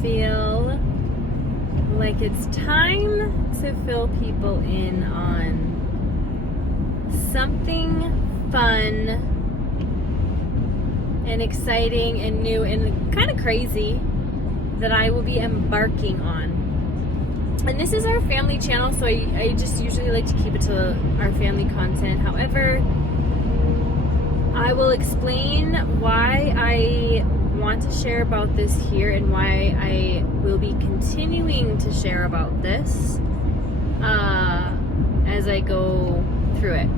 feel like it's time to fill people in on something fun and exciting and new and kind of crazy that I will be embarking on. And this is our family channel, so I just usually like to keep it to our family content. However, I will explain why I want to share about this here and why I will be continuing to share about this as I go through it.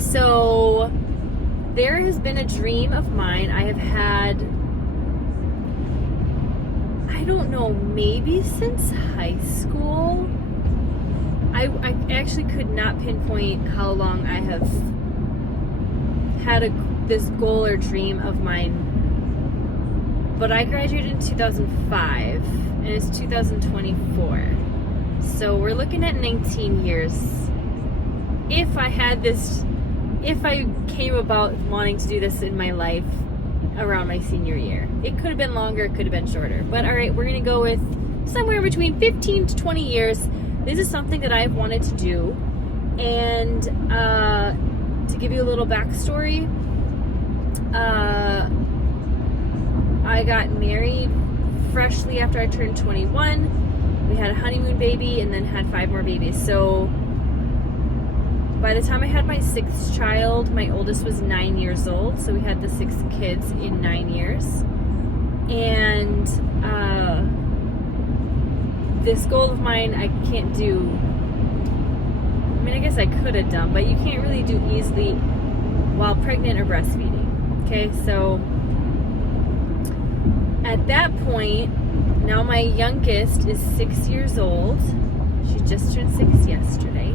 So there has been a dream of mine I have had, I don't know, maybe since high school. I actually could not pinpoint how long I have had this goal or dream of mine. But I graduated in 2005 and it's 2024. So we're looking at 19 years. If I came about wanting to do this in my life around my senior year. It could have been longer, it could have been shorter. But all right, we're going to go with somewhere between 15 to 20 years. This is something that I've wanted to do. And to give you a little backstory, I got married freshly after I turned 21. We had a honeymoon baby and then had 5 more babies. So by the time I had my 6th child, my oldest was 9 years old. So we had the 6 kids in 9 years. And this goal of mine, I can't do. I mean, I guess I could have done, but you can't really do easily while pregnant or breastfeeding. Okay, so at that point, now my youngest is 6 years old. She just turned 6 yesterday.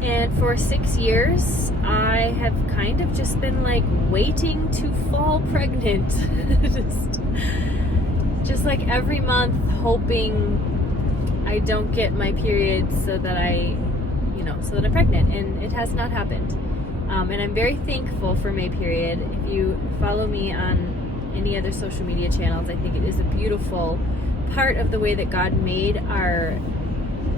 And for 6 years, I have kind of just been like waiting to fall pregnant. just like every month hoping I don't get my period so that I'm pregnant. And it has not happened. And I'm very thankful for my period. If you follow me on any other social media channels, I think it is a beautiful part of the way that God made our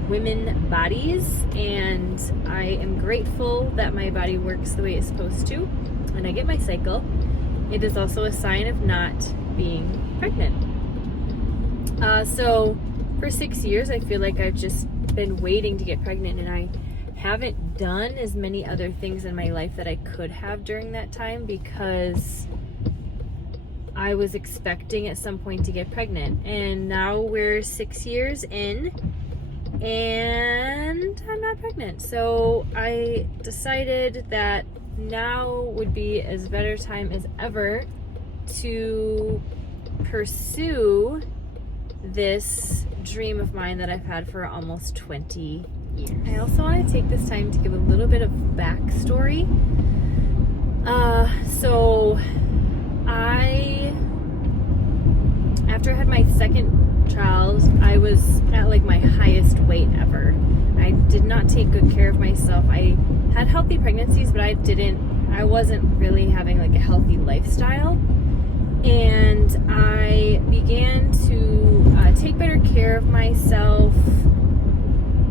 women bodies, and I am grateful that my body works the way it's supposed to and I get my cycle. It is also a sign of not being pregnant. So for 6 years I feel like I've just been waiting to get pregnant, and I haven't done as many other things in my life that I could have during that time because I was expecting at some point to get pregnant. And now we're 6 years in and I'm not pregnant. So I decided that now would be as better time as ever to pursue this dream of mine that I've had for almost 20 years. I also want to take this time to give a little bit of backstory. So after I had my second child, I was at like my highest weight ever. I did not take good care of myself. I had healthy pregnancies, but I wasn't really having like a healthy lifestyle. And I began to take better care of myself.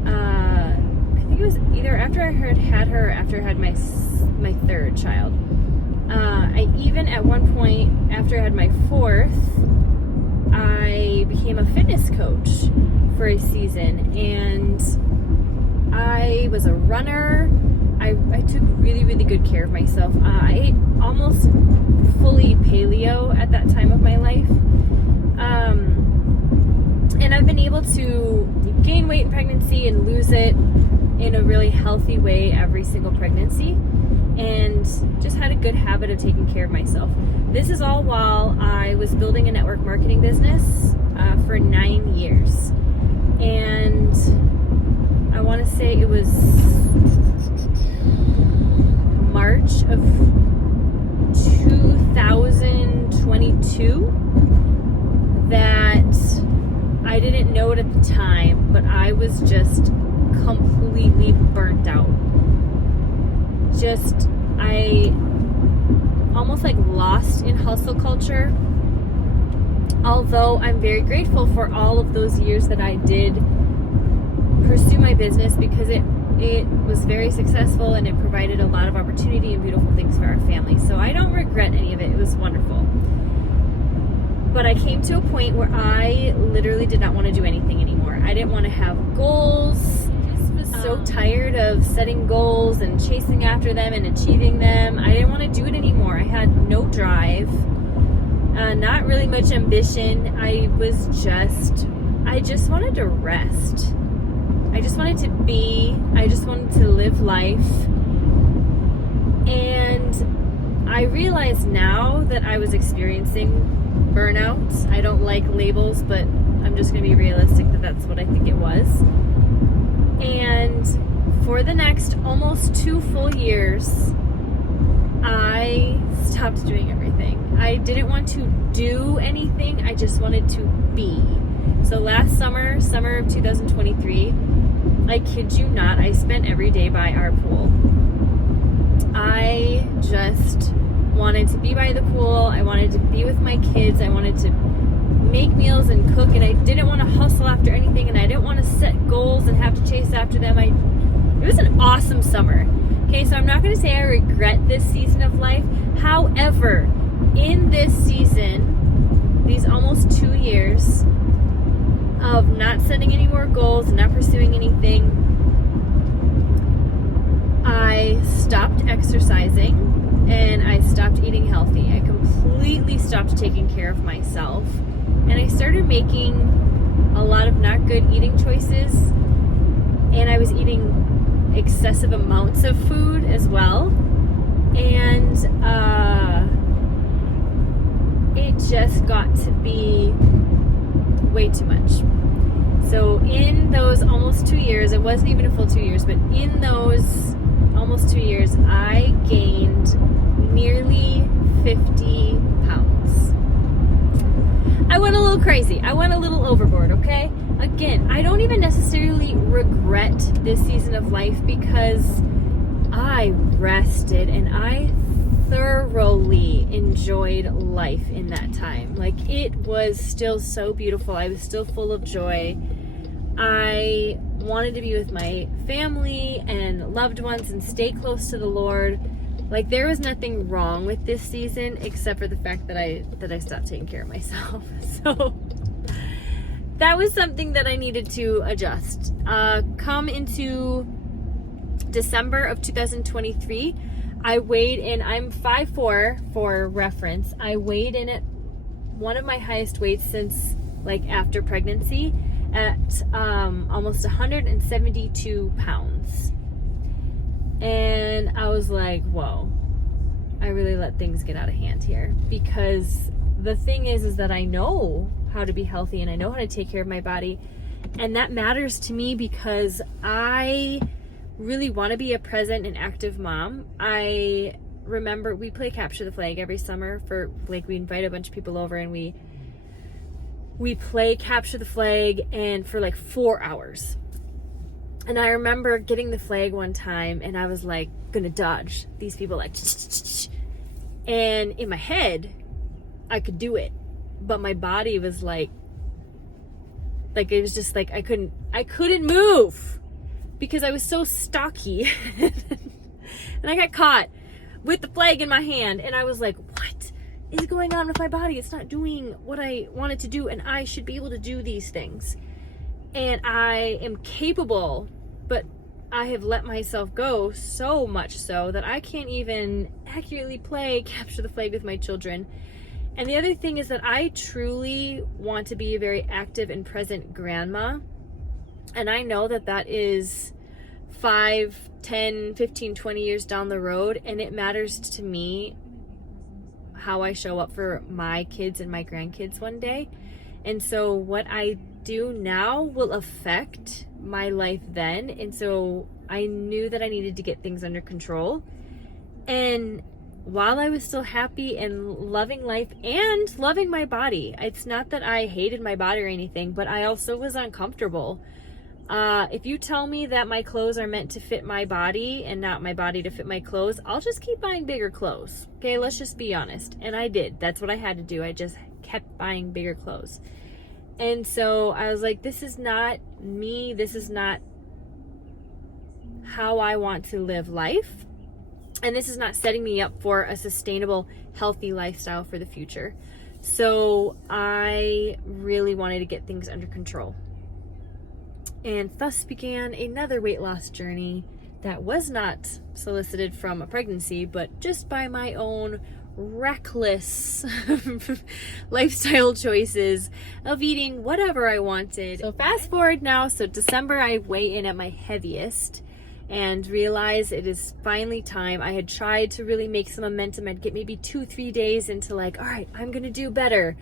I think it was either after I had her or after I had my 3rd child. I even at one point, after I had my 4th, I became a fitness coach for a season, and I was a runner. I took really, really good care of myself. I ate almost fully paleo at that time of my life. And I've been able to gain weight in pregnancy and lose it in a really healthy way every single pregnancy, and just had a good habit of taking care of myself. This is all while I was building a network marketing business for 9 years. And I want to say it was March of 2022 that I didn't know it at the time, but I was just completely burnt out. I almost like lost in hustle culture. although I'm very grateful for all of those years that I did pursue my business, because it was very successful and it provided a lot of opportunity and beautiful things for our family. So I don't regret any of it. It was wonderful. But I came to a point where I literally did not want to do anything anymore. I didn't want to have goals. I just was so tired of setting goals and chasing after them and achieving them. I didn't want to do it anymore. I had no drive, not really much ambition. I just wanted to rest. I just wanted to be. I just wanted to live life. And I realize now that I was experiencing burnout. I don't like labels, but I'm just going to be realistic that that's what I think it was. And for the next almost 2 full years, I stopped doing everything. I didn't want to do anything. I just wanted to be. So last summer of 2023, I kid you not, I spent every day by our pool. I just wanted to be by the pool. I wanted to be with my kids. I wanted to make meals and cook, and I didn't want to hustle after anything, and I didn't want to set goals and have to chase after them. It was an awesome summer. Okay, so I'm not going to say I regret this season of life. However, in this season, these almost 2 years of not setting any more goals and not pursuing anything, I stopped exercising and I stopped eating healthy. I completely stopped taking care of myself, and I started making a lot of not good eating choices, and I was eating excessive amounts of food as well, and it just got to be way too much. So in those almost 2 years, it wasn't even a full 2 years, but in those almost 2 years, I gained nearly 50 pounds. I went a little crazy. I went a little overboard, okay? Again, I don't even necessarily regret this season of life, because I rested and I thoroughly enjoyed life in that time. Like, it was still so beautiful. I was still full of joy. I wanted to be with my family and loved ones and stay close to the Lord. Like, there was nothing wrong with this season except for the fact that I stopped taking care of myself. So that was something that I needed to adjust. Come into December of 2023, I weighed in, I'm 5'4" for reference. I weighed in at one of my highest weights since, like, after pregnancy, at almost 172 pounds. And I was like, whoa, I really let things get out of hand here. Because the thing is that I know how to be healthy and I know how to take care of my body. And that matters to me because I really want to be a present and active mom. I remember we play Capture the Flag every summer for, like, we invite a bunch of people over and we play Capture the Flag, and for like 4 hours. And I remember getting the flag one time and I was like gonna dodge these people, like, and in my head I could do it, but my body was like it was just like I couldn't move because I was so stocky. And I got caught with the flag in my hand and I was like, what is going on with my body? It's not doing what I want it to do, and I should be able to do these things. And I am capable, but I have let myself go so much so that I can't even accurately play Capture the Flag with my children. And the other thing is that I truly want to be a very active and present grandma. And I know that that is 5, 10, 15, 20 years down the road. And it matters to me how I show up for my kids and my grandkids one day. And so what I do now will affect my life then. And so I knew that I needed to get things under control. And while I was still happy and loving life and loving my body, it's not that I hated my body or anything, but I also was uncomfortable. If you tell me that my clothes are meant to fit my body and not my body to fit my clothes, I'll just keep buying bigger clothes. Okay, let's just be honest. And I did. That's what I had to do. I just kept buying bigger clothes. And so I was like, this is not me. This is not how I want to live life. And this is not setting me up for a sustainable, healthy lifestyle for the future. So I really wanted to get things under control. And thus began another weight loss journey that was not solicited from a pregnancy, but just by my own reckless lifestyle choices of eating whatever I wanted. So fast forward now, so December I weigh in at my heaviest and realize it is finally time. I had tried to really make some momentum. I'd get maybe 2-3 days into like, all right, I'm gonna do better.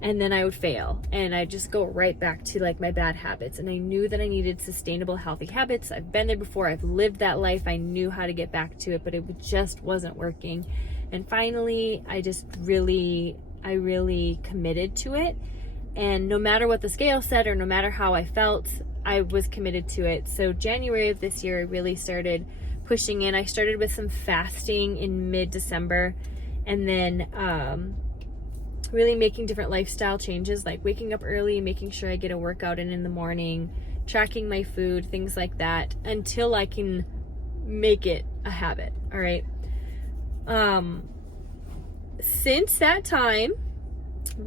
And then I would fail and I'd just go right back to like my bad habits. And I knew that I needed sustainable, healthy habits. I've been there before. I've lived that life. I knew how to get back to it, but it just wasn't working. And finally, I really committed to it. And no matter what the scale said or no matter how I felt, I was committed to it. So January of this year, I really started pushing in. I started with some fasting in mid-December, and then really making different lifestyle changes, like waking up early, making sure I get a workout in the morning, tracking my food, things like that, until I can make it a habit. All right. Since that time,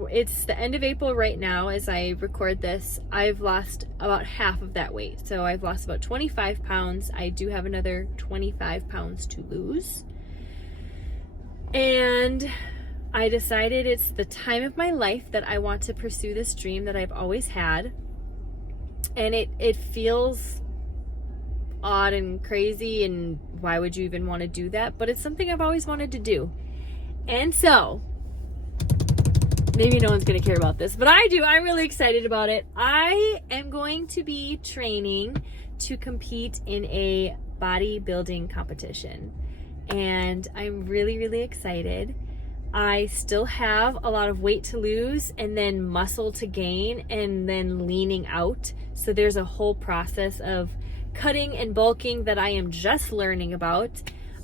it's the end of April right now as I record this, I've lost about half of that weight. So I've lost about 25 pounds. I do have another 25 pounds to lose. And I decided it's the time of my life that I want to pursue this dream that I've always had. And it feels odd and crazy, and why would you even want to do that? But it's something I've always wanted to do. And so, maybe no one's going to care about this, but I do. I'm really excited about it. I am going to be training to compete in a bodybuilding competition. And I'm really, really excited. I still have a lot of weight to lose and then muscle to gain and then leaning out. So there's a whole process of cutting and bulking that I am just learning about.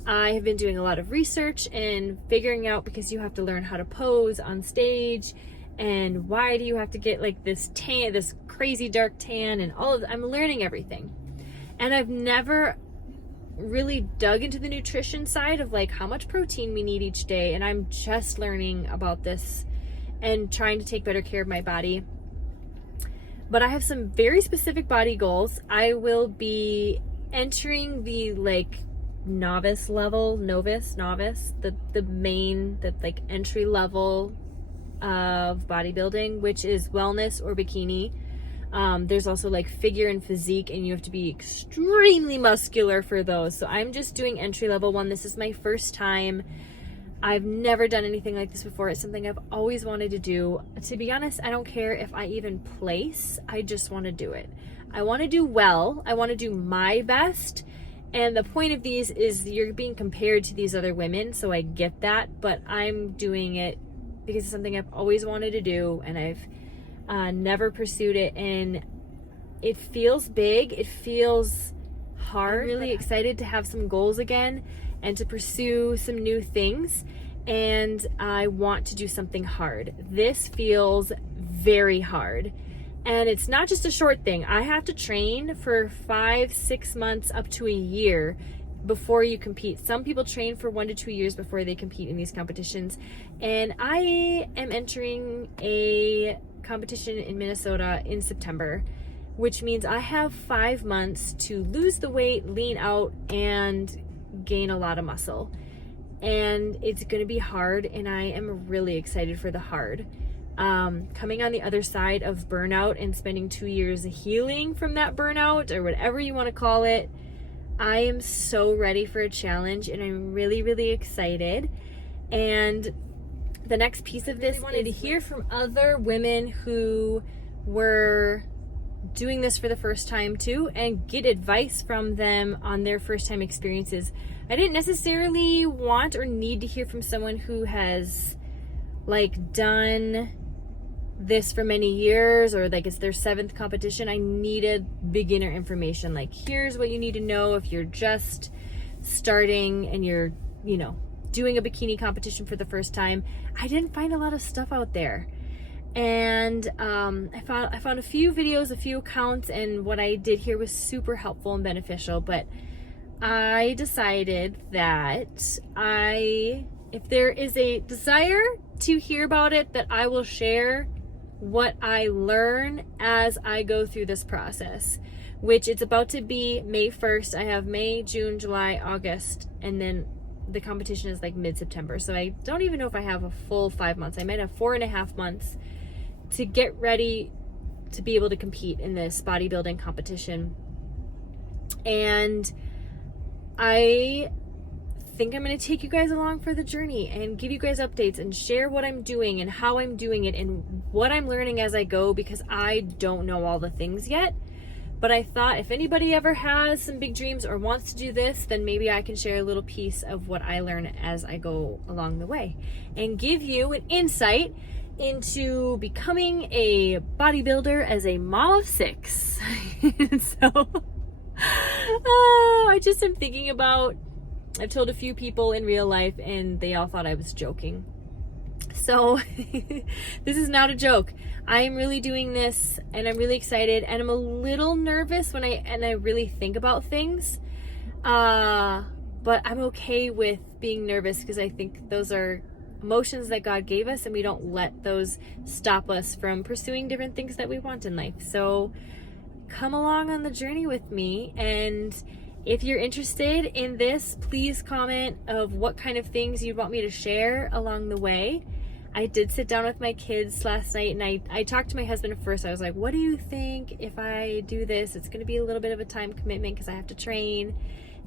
I have been doing a lot of research and figuring out, because you have to learn how to pose on stage, and why do you have to get like this tan, this crazy dark tan, and all of I'm learning everything. And I've never really dug into the nutrition side of like how much protein we need each day, and I'm just learning about this and trying to take better care of my body. But I have some very specific body goals. I will be entering the like novice, the main, the like entry level of bodybuilding, which is wellness or bikini. There's also like figure and physique, and you have to be extremely muscular for those. So I'm just doing entry level one. This is my first time. I've never done anything like this before. It's something I've always wanted to do. To be honest, I don't care if I even place. I just want to do it. I want to do well. I want to do my best. And the point of these is you're being compared to these other women, so I get that. But I'm doing it because it's something I've always wanted to do, and I've never pursued it. And it feels big. It feels hard. I'm really excited to have some goals again and to pursue some new things, and I want to do something hard. This feels very hard, and it's not just a short thing. I have to train for 5-6 months up to a year before you compete. Some people train for 1 to 2 years before they compete in these competitions, and I am entering a competition in Minnesota in September, which means I have 5 months to lose the weight, lean out, and gain a lot of muscle. And it's going to be hard, and I am really excited for the hard. Coming on the other side of burnout and spending 2 years healing from that burnout, or whatever you want to call it, I am so ready for a challenge, and I'm really, really excited. And the next piece of this, I wanted to hear from other women who were doing this for the first time too, and get advice from them on their first time experiences. I didn't necessarily want or need to hear from someone who has like done this for many years, or like it's their 7th competition. I needed beginner information, like here's what you need to know if you're just starting and you're, you know, doing a bikini competition for the first time. I didn't find a lot of stuff out there. And I found a few videos, a few accounts, and what I did here was super helpful and beneficial. But I decided that if there is a desire to hear about it, that I will share what I learn as I go through this process, which it's about to be May 1st. I have May, June, July, August, and then the competition is like mid-September. So I don't even know if I have a full 5 months. I might have 4.5 months to get ready to be able to compete in this bodybuilding competition. And I think I'm going to take you guys along for the journey and give you guys updates and share what I'm doing and how I'm doing it and what I'm learning as I go, because I don't know all the things yet. But I thought if anybody ever has some big dreams or wants to do this, then maybe I can share a little piece of what I learn as I go along the way and give you an insight into becoming a bodybuilder as a mom of 6. So I just am thinking about, I've told a few people in real life and they all thought I was joking. So this is not a joke. I am really doing this and I'm really excited, and I'm a little nervous when I really think about things. But I'm okay with being nervous because I think those are emotions that God gave us, and we don't let those stop us from pursuing different things that we want in life. So come along on the journey with me, and if you're interested in this, please comment of what kind of things you'd want me to share along the way. I did sit down with my kids last night, and I talked to my husband first. I was like, what do you think if I do this? It's going to be a little bit of a time commitment because I have to train.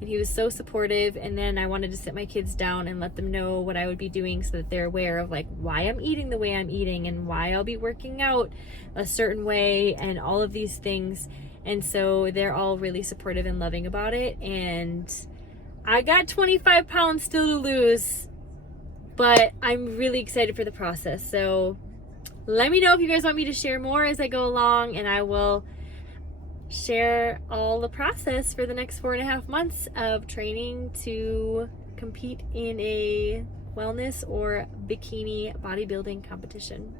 And he was so supportive. And then I wanted to sit my kids down and let them know what I would be doing so that they're aware of like why I'm eating the way I'm eating and why I'll be working out a certain way and all of these things. And so they're all really supportive and loving about it. And I got 25 pounds still to lose, but I'm really excited for the process. So let me know if you guys want me to share more as I go along, and I will share all the process for the next 4.5 months of training to compete in a wellness or bikini bodybuilding competition.